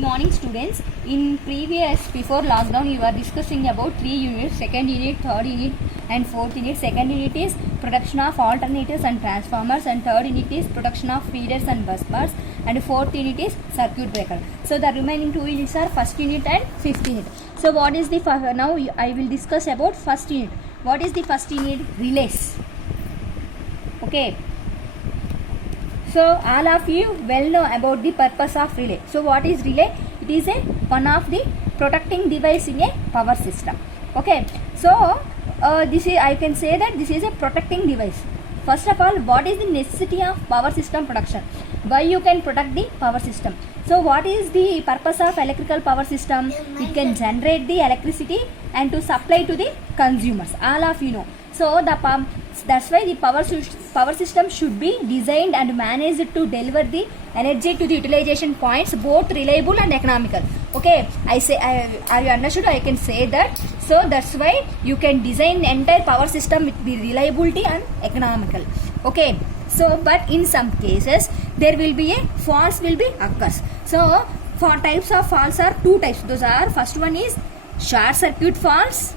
morning students. In before lockdown we were discussing about 3 units, second unit, third unit and fourth unit. Second unit is production of alternators and transformers, and third unit is production of feeders and bus bars, and fourth unit is circuit breaker. So the remaining 2 units are first unit and fifth unit. So what is the now I will discuss about first unit. What is the first unit? Relays. Okay. So all of you well know about the purpose of relay. So what is relay? It is one of the protecting device in a power system. Okay. So this is, I can say that this is a protecting device. First of all, what is the necessity of power system production? Why you can protect the power system? So what is the purpose of electrical power system? It can generate the electricity and to supply to the consumers. All of you know. So that's why the power system should be designed and managed to deliver the energy to the utilization points, both reliable and economical. Okay, are you understood? I can say that. So that's why you can design the entire power system with the reliability and economical. Okay. So but in some cases there will be a faults will be occurs. So for types of faults are 2 types. Those are, first one is short circuit faults.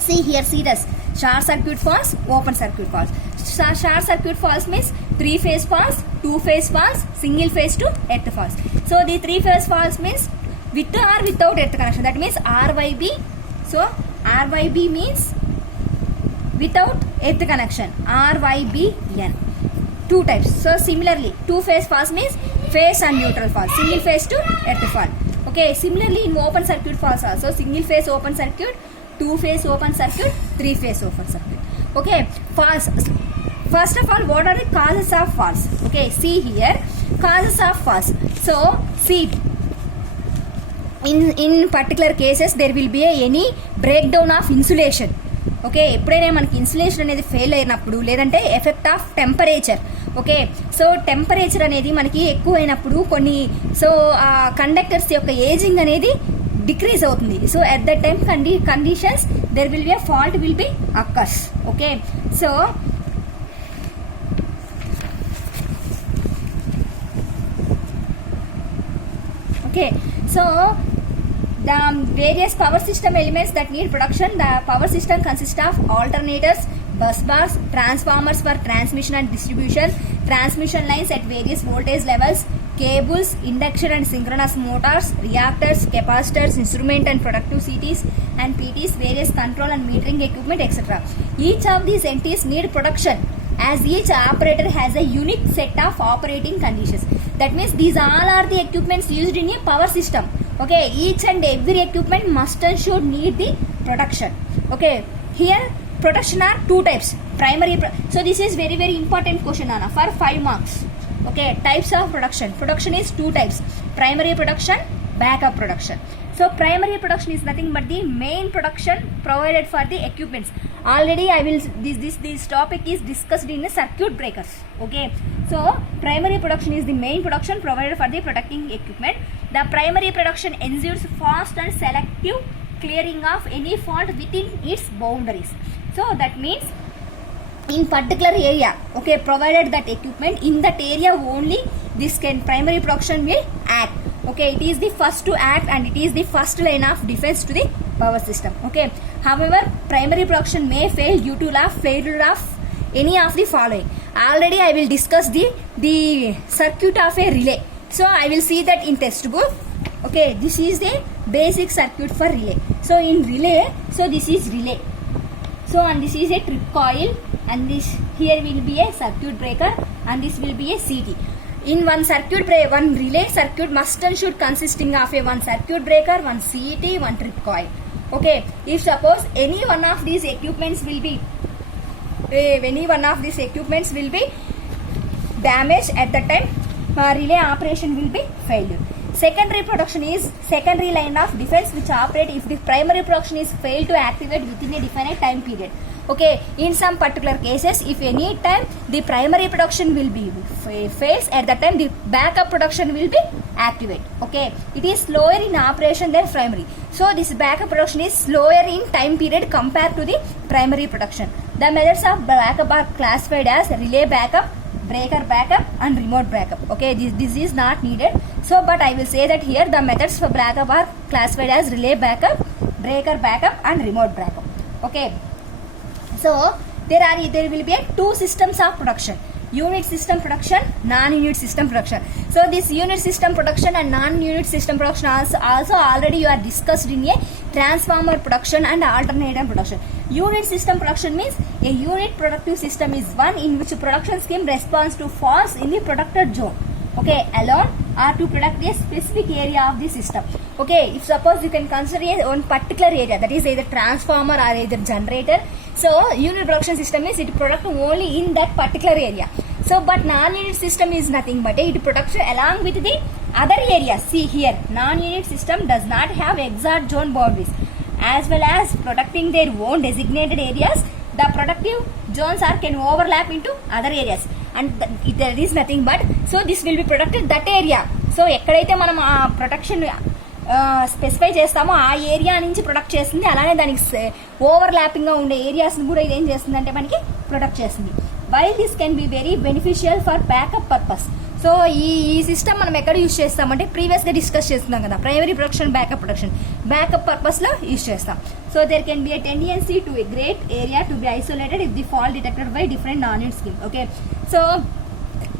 See here, see this. Short circuit faults, open circuit faults. Short circuit faults means 3-phase faults, 2-phase faults, single phase to earth faults. So the 3-phase faults means with or without earth connection. That means RYB. So RYB means without earth connection. RYBN. 2 types. So similarly, 2-phase faults means phase and neutral fault. Single phase to earth fault. Okay. Similarly in open circuit faults also, single phase open circuit, 2-phase open circuit, 3-phase open circuit. Okay, faults. First of all, what are the causes of faults? Okay, see here, causes of faults. So, see, in particular cases, there will be any breakdown of insulation. Okay, ఎప్పుడైనా మనకి insulation అనేది fail అయినప్పుడు, లేదంటే effect of temperature. Okay, so temperature అనేది మనకి ఎక్కువ అయినప్పుడు కొన్ని, సో ఆ కండక్టర్స్ యొక్క ఏజింగ్ అనేది డిక్రీజ్ అవుతుంది. So at that time conditions there will be a fault will be occurs. Okay, so okay, so the various power system elements that need production, the power system consists of alternators, bus bars, transformers for transmission and distribution, transmission lines at various voltage levels, cables, induction and synchronous motors, reactors, capacitors, instrument and productive CTs and PTs, various control and metering equipment, etc. Each of these entities need production as each operator has a unique set of operating conditions. That means these all are the equipments used in a power system. Okay, each and every equipment must and should need the production. Okay, here production are 2 types. Primary so this is very important question Anna for 5 marks. Okay, types of production. Production is 2 types. Primary production, backup production. So primary production is nothing but the main production provided for the equipments. Already I will this topic is discussed in the circuit breakers. Okay, so primary production is the main production provided for the protecting equipment. The primary production ensures fast and selective clearing of any fault within its boundaries. So that means in particular area, okay, provided that equipment in that area only this primary production will act. Okay, it is the first to act and it is the first line of defense to the power system. Okay, however primary production may fail due to failure of any of the following. Already I will discuss the circuit of a relay. So I will see that in textbook. Okay, this is the basic circuit for relay. So in relay, so this is relay. So and this is a trip coil, and this here will be a circuit breaker, and this will be a CT. In one relay circuit must and should consisting of a one circuit breaker, one CT, one trip coil. Okay, if suppose any one of these equipments will be damaged at the time, relay operation will be failure. Secondary production is secondary line of defense which operate if the primary production is failed to activate within a definite time period. Okay, in some particular cases, if any time the primary production will be fails, at that time the backup production will be activate. Okay, it is slower in operation than primary. So this backup production is slower in time period compared to the primary production. The methods of backup are classified as relay backup, breaker backup and remote backup. Okay, this is not needed. So but I will say that here the methods for backup are classified as relay backup, breaker backup and remote backup. Okay, so there will be two systems of production: unit system production, non-unit system production. So this unit system production and non-unit system production also already you are discussed in a transformer production and alternator production. Unit system production means a unit productive system is one in which production scheme responds to faults in the protected zone, okay, alone or to protect a specific area of the system. Okay, if suppose you can consider one particular area, that is either transformer or either generator. So unit production system is it product only in that particular area. So but non-unit system is nothing but it production along with the other areas. See here, non-unit system does not have exact zone boundaries. As well as protecting their own designated areas, the productive zones can overlap into other areas, and there is nothing but so this will be protected that area. So ఎక్కడైతే మనం ఆ protection specify చేస్తామో ఆ area నుంచి protect చేస్తుంది, అలానే దానికి ఓవర్లాపింగ్గా ఉండే ఏరియాస్ని కూడా ఇది ఏం చేస్తుందంటే మనకి ప్రొటెక్ట్ చేస్తుంది. While this can be very beneficial for backup purpose. So ఈ సిస్టమ్ మనం ఎక్కడ యూజ్ చేస్తామంటే ప్రీవియస్గా డిస్కస్ చేస్తున్నాం కదా, ప్రైమరీ ప్రొడక్షన్ బ్యాకప్ పర్పస్లో యూజ్ చేస్తాం. So there can be a tendency to a great area to be isolated if the fault detected by different non unit scheme. Okay, so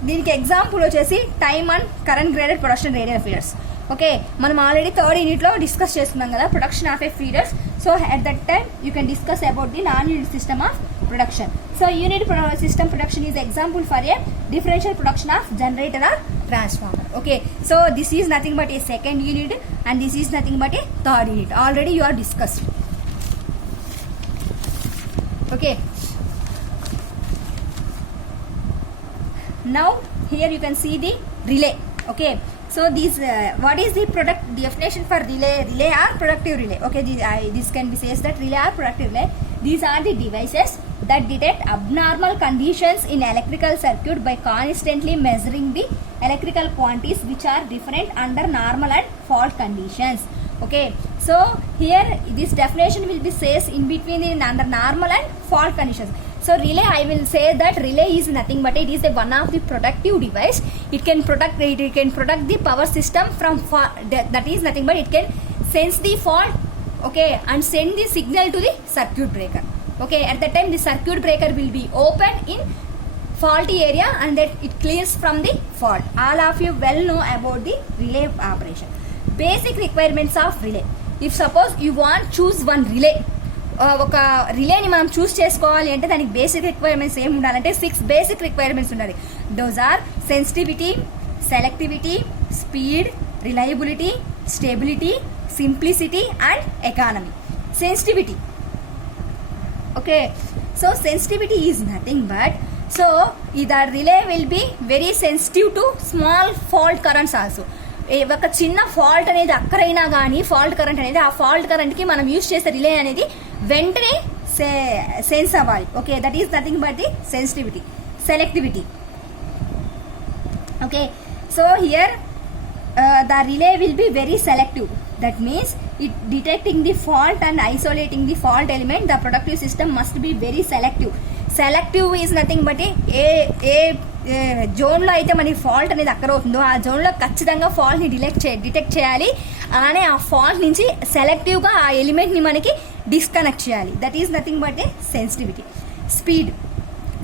దీనికి example వచ్చేసి time and current graded production radial feeders. Okay, మనం already third యూనిట్లో discuss చేస్తున్నాం కదా production of A feeders. So at that time you can discuss about the non unit system of production. So unit system production is example for a differential production of generator or transformer. Okay, so this is nothing but a second unit and this is nothing but a third unit. Already you are discussed. Okay, now here you can see the relay. Okay, so this what is the product definition for relay or productive relay. Okay, this can be says that relay or productive relay, these are the devices that detect abnormal conditions in electrical circuit by constantly measuring the electrical quantities which are different under normal and fault conditions. Okay, so here this definition will be says in between the under normal and fault conditions. So relay, I will say that relay is nothing but it is a one of the productive device. It can protect the power system from that is nothing but it can sense the fault, okay, and send the signal to the circuit breaker. Okay, at that time the circuit breaker will be open in faulty area and that it clears from the fault. All of you well know about the relay operation. Basic requirements of relay. If suppose you want choose one relay, ఒక రిలేని మనం చూస్ చేసుకోవాలి అంటే దానికి basic requirements ఏమి ఉండాలంటే 6 basic requirements ఉండాలి. Those are sensitivity, selectivity, speed, reliability, stability, simplicity and economy. Sensitivity. Okay, so sensitivity is nothing but so the relay will be very sensitive to small fault currents also. ఒక చిన్న fault అనేది అక్కడైనా కానీ fault current అనేది ఆ fault కరెంట్కి మనం use చేసే relay అనేది వెంటనే సెన్స్ అవ్వాలి. Okay, that is nothing but the sensitivity. Selectivity. Okay, so here the relay will be very selective. That means it detecting the fault and isolating the fault element. The productive system must be very selective. Selective is nothing but ఏ జోన్లో అయితే మనకి fault అనేది అక్కడ అవుతుందో ఆ జోన్లో ఖచ్చితంగా ఫాల్ట్ని detect చేయాలి. అలానే ఆ ఫాల్ట్ నుంచి సెలెక్టివ్గా ఆ ఎలిమెంట్ని మనకి డిస్కనెక్ట్ చేయాలి. That is nothing but A sensitivity. Speed.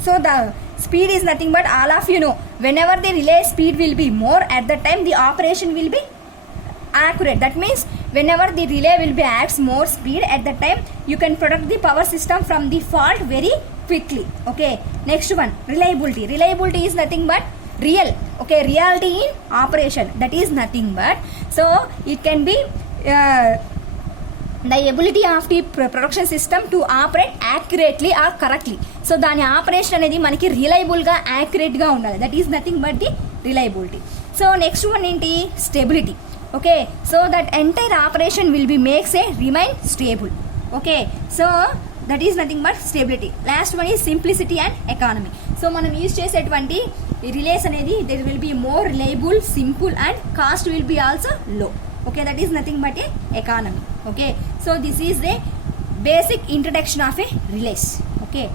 So the speed is nothing but all of you know whenever the relay speed will be more at that time the operation will be accurate. That means whenever the relay will be acts more speed at that time you can protect the power system from the fault very quickly. Okay, next one, reliability. Reliability is nothing but real. Okay, reality in operation. That is nothing but so it can be the ability of the production system to operate accurately or correctly. So దాని operation అనేది మనకి రిలయబుల్గా యాక్యురేట్గా ఉండాలి. That is nothing but the reliability. So next one ఏంటి? Stability. Okay, so that entire operation will be makes a remain stable. Okay, so that is nothing but stability. Last one is simplicity and economy. So మనం use చేసేటువంటి relays అనేది there will be more reliable, simple and cost will be also low. Okay, that is nothing but a economy. Okay, so this is the basic introduction of a relays. Okay.